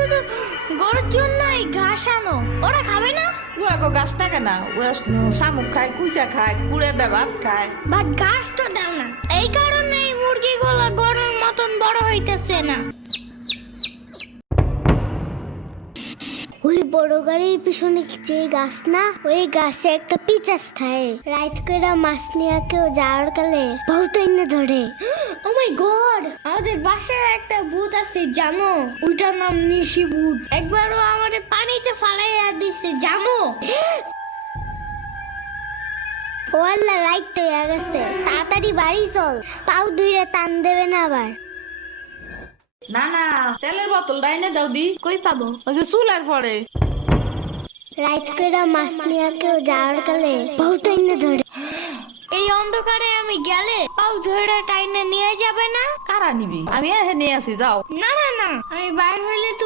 শুধু গরুর জন্যই ঘাস আনো, ওরা খাবে না? ওরা গাছ থাকে না, ওরা শামুক খায়, কুইচা খায়, কুড়ে দেয়, ভাত খায়। বাট ঘাস তো দাও না, এই কারণে এই মুরগিগুলো গরুর মতন বড় হইতেছে না। ওই বড় গাড়ির পিছনে যে গাছ না, ওই গাছে একটা পিচাস থাকে। রাইত করে মাছ নিয়ে কেউ যাওয়ার কালে বহুত এনে ধরে। ও মাই গড, আমাদের বাসায় একটা ভূত আছে জানো? ওইটার নাম নিশি ভূত। একবারও আমাদের পানিতে ফালাইয়া দিছে জানো? ও আল্লাহ, রাইত তো হয়ে গেছে, তাড়াতাড়ি বাড়ি চল, পাও ধুইরে টান দেবে না আবার। না না, তেলের বোতল ডাইনে দাও দি। কই পাবো? ওই যে চুলার পরে। রাইত করে মাছ নিয়ে কেউ যাওয়ার কালে বহুত এনে ধরে। এই অন্ধকারে আমি গেলে পাও ধরে টাইনে নিয়ে যাবে না? কারা নিবি? আমি এহে নিয়ে আসি, যাও। না না না, আমি বাইরে হইলে